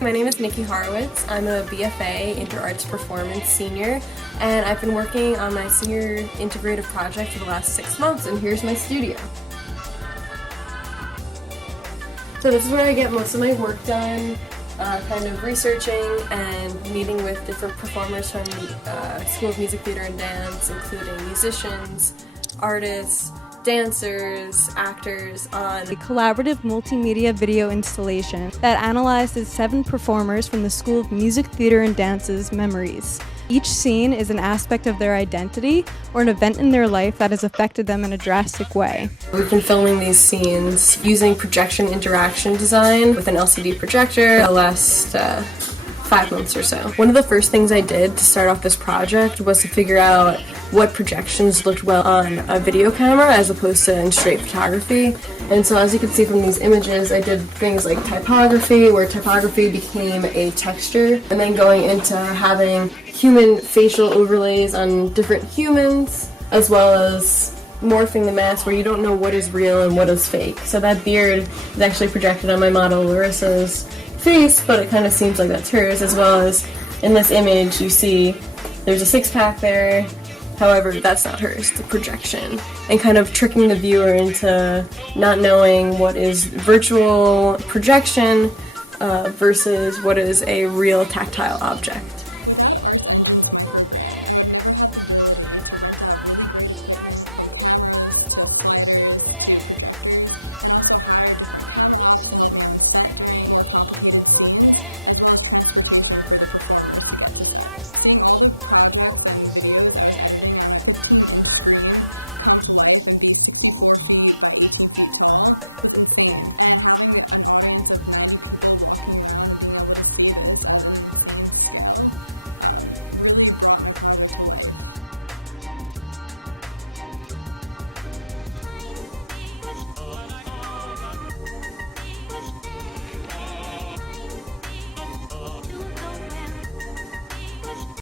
My name is Nikki Horrowitz. I'm a BFA Inter-Arts Performance senior, and I've been working on my senior integrative project for the last 6 months, and here's my studio. So this is where I get most of my work done, kind of researching and meeting with different performers from School of Music, Theater, and Dance, including musicians, artists, dancers, actors on a collaborative multimedia video installation that analyzes 7 performers from the School of Music, Theater, and Dance's memories. Each scene is an aspect of their identity or an event in their life that has affected them in a drastic way. We've been filming these scenes using projection interaction design with an LCD projector the last 5 months or so. One of the first things I did to start off this project was to figure out what projections looked well on a video camera as opposed to in straight photography. And so as you can see from these images, I did things like typography, where typography became a texture, and then going into having human facial overlays on different humans, as well as morphing the mask where you don't know what is real and what is fake. So that beard is actually projected on my model Larissa's face, but it kind of seems like that's hers, as well as in this image you see there's a 6-pack there. However, that's not hers, the projection, and kind of tricking the viewer into not knowing what is virtual projection versus what is a real tactile object.